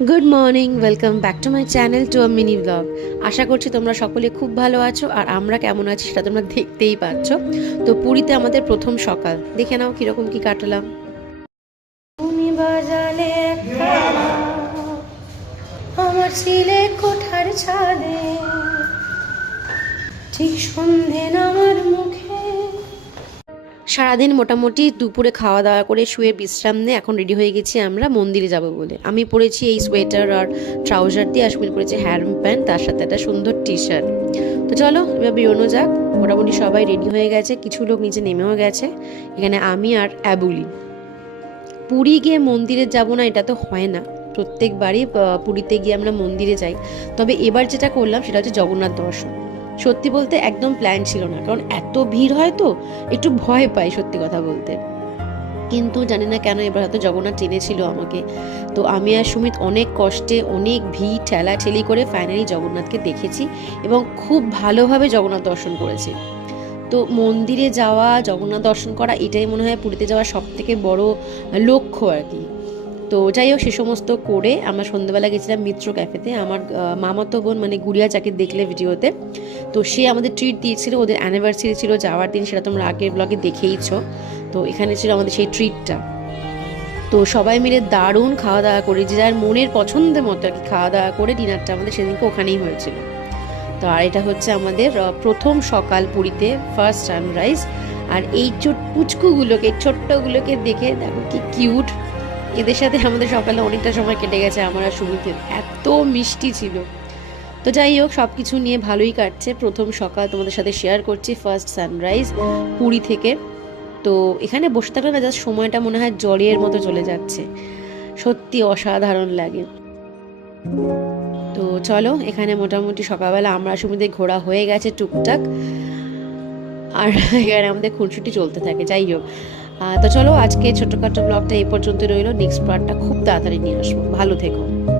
Good morning, welcome back to my channel to a mini blog. আশা করছি তোমরা সকলে খুব ভালো আছো, আর আমরা কেমন আছি সেটা তোমরা দেখতেই পাচ্ছ। তো পুরীতে আমাদের প্রথম সকাল, দেখে নাও কিরকম কি কাটালাম। তুমি বাজালে আমার সিলেট কোঠার ছাদে, ঠিক সন্ধে নামার মুখে। সারাদিন মোটামুটি দুপুরে খাওয়া দাওয়া করে শুয়ে বিশ্রাম নিয়ে এখন রেডি হয়ে গেছি আমরা মন্দিরে যাব বলে। আমি পরেছি এই সোয়েটার আর ট্রাউজার দিয়ে, আর সুমিত পরেছে হ্যারম প্যান্ট, তার সাথে একটা সুন্দর টি শার্ট। তো চলো এবার বেরোনো যাক। মোটামুটি সবাই রেডি হয়ে গেছে, কিছু লোক নিচে নেমেও গেছে। এখানে আমি আর অ্যাবুলি। পুরী গিয়ে মন্দিরে যাব না এটা তো হয় না, প্রত্যেকবারই পুরীতে গিয়ে আমরা মন্দিরে যাই। তবে এবার যেটা করলাম সেটা হচ্ছে জগন্নাথ দর্শন। সত্যি বলতে একদম প্ল্যান ছিল না, কারণ এত ভিড় হয় তো একটু ভয় পাই সত্যি কথা বলতে। কিন্তু জানি না কেন এবার হয়তো জগন্নাথ টেনেছিল আমাকে। তো আমি আর সুমিত অনেক কষ্টে অনেক ভিড় ঠেলাঠেলি করে ফাইনালি জগন্নাথকে দেখেছি এবং খুব ভালোভাবে জগন্নাথ দর্শন করেছি। তো মন্দিরে যাওয়া, জগন্নাথ দর্শন করা, এটাই মনে হয় পুরীতে যাওয়ার সব থেকে বড় লক্ষ্য আর কি। তো যাই হোক, সে সমস্ত করে আমরা সন্ধ্যেবেলা গেছিলাম মিত্র ক্যাফেতে। আমার মামাতো বোন মানে গুড়িয়া, যাকে দেখলে ভিডিওতে, তো সে আমাদের ট্রিট দিয়েছিল। ওদের অ্যানিভার্সারি ছিল যাওয়ার দিন, সেটা তোমরা আগের ব্লগে দেখেইছো। তো এখানে ছিল আমাদের সেই ট্রিটটা। তো সবাই মিলে দারুণ খাওয়া দাওয়া করে, যে যার মনের পছন্দের মতো আর কি খাওয়া দাওয়া করে ডিনারটা আমাদের সেদিনকে ওখানেই হয়েছিল। তো আর এটা হচ্ছে আমাদের প্রথম সকাল পুরীতে, ফার্স্ট সানরাইজ। আর এই পুচকুগুলোকে, ছোট্টগুলোকে দেখে দেখো কি কিউট। এদের সাথে আমাদের সকালে অনেকটা সময় কেটে গেছে আমার আর সুমিতের, এত মিষ্টি ছিল। তো যাই হোক, সব কিছু নিয়ে ভালোই কাটছে। প্রথম সকাল তোমাদের সাথে শেয়ার করছি, ফার্স্ট সানরাইজ পুরী থেকে। তো এখানে বসে থাকলে না জাস্ট সময়টা মনে হয় জলের মতো চলে যাচ্ছে, সত্যি অসাধারণ লাগে। তো চলো, এখানে মোটামুটি সকালবেলা আমরা সুমিতে ঘোরা হয়ে গেছে টুকটাক, আর এখানে আমাদের খুনসুটি চলতে থাকে। যাই হোক, তো চলো আজকে ছোট্টখাটো ব্লগটা এই পর্যন্ত রইলো। নেক্সট পার্টটা খুব তাড়াতাড়ি নিয়ে আসবো। ভালো থেকো।